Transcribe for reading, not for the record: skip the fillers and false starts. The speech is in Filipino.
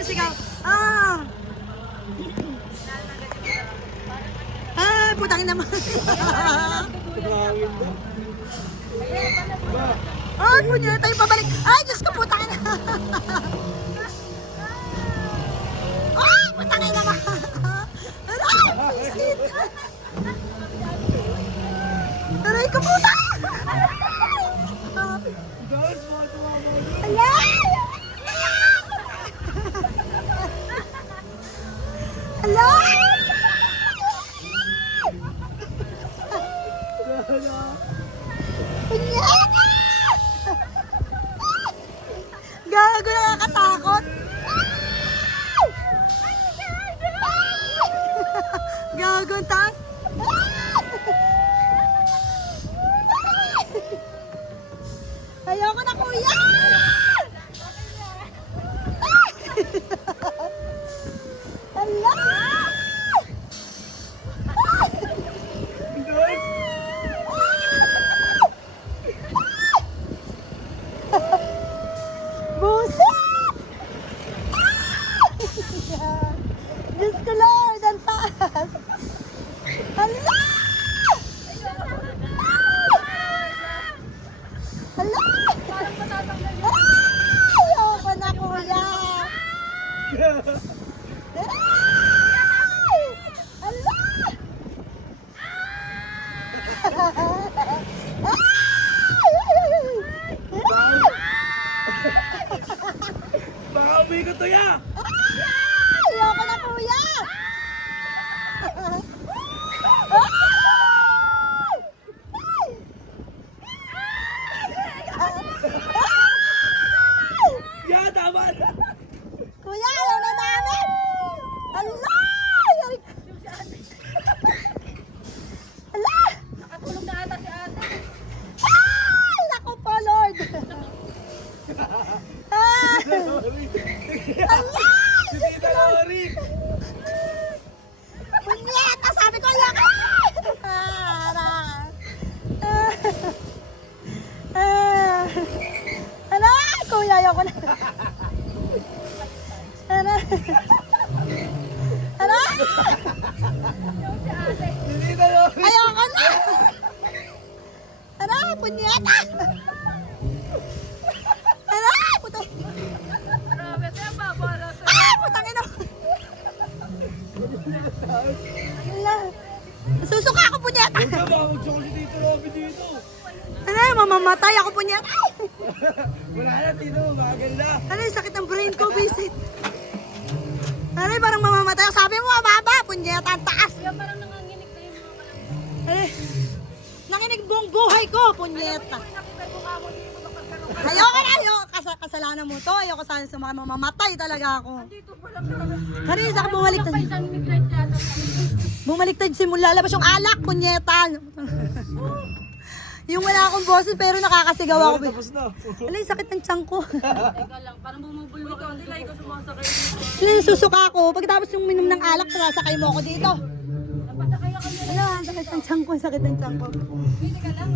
yung sigaw. Ah! Ay, putangin naman. Ay, punya tayo pabalik. Ay, Diyos ko, putangin na. Ay, putangin naman. Ay, pisit. Aray ko, putangin. Ala! Ala! Punyeta! Gago, nakakatakot. Gago, ang taas. Ayoko na, kuya! Ala! Buset! Diyos ko, Lord, ang taas. Hala! Hala! Ayoko na, kuya. Hala! Baka uwi ko to ya! Ayoko na, kuya! Ya, tama na! Kuya, ayaw na namin! Ala! Ala! Nakatulog na ata si ate. Ay! Naku po, Lord! Ah! Ala! Si Tita Lori! Punyeta! Sabi ko, ayaw ka! Ara! Ala! Kuya, ayaw ko na. Ara! Ara! Si Tita Lori! Ayaw ko na! Ara! Punyeta! Ara! Putang! Grabe, kaya babala to. Ay! Putangin na! Ala! Susuka ako, punyeta! Huwag na ba? Huwag siya ko si Tita Lori dito! Ano, mamamatay ako, punyeta! Wala na, Tito. Maganda. Ano, sakit ng brain ko, visit. Ano, parang mamamatay ako. Sabi mo, mababa, punyeta, ang taas. Kaya parang nanganginig na yung mga kalang. Ano, nakinig buong buhay ko, punyeta. Uy, nakita yung mukha mo, hindi mo magkaroon. Ayoko na, ayoko. Kasalanan mo to. Ayoko sana sa mga mamamatay talaga ako. Dito pala, grabe. Ano, isa ka bumaliktad. Wala pa isang migrant yata. Bumaliktad simula. Lalabas yung alak, punyeta. Yung wala akong boses pero nakakasigaw ako. Tapos na. Ano, sakit ng tiyan ko. Teka lang, parang bumubulwa ka. Hindi lang ikaw sumasakay dito. Ano, susuka ako. Pagkatapos yung minom ng alak, sasakay mo ako dito. Napasakay ako nila. Ano, ang sakit ng tiyan ko, sakit ng tiyan ko. Teka lang.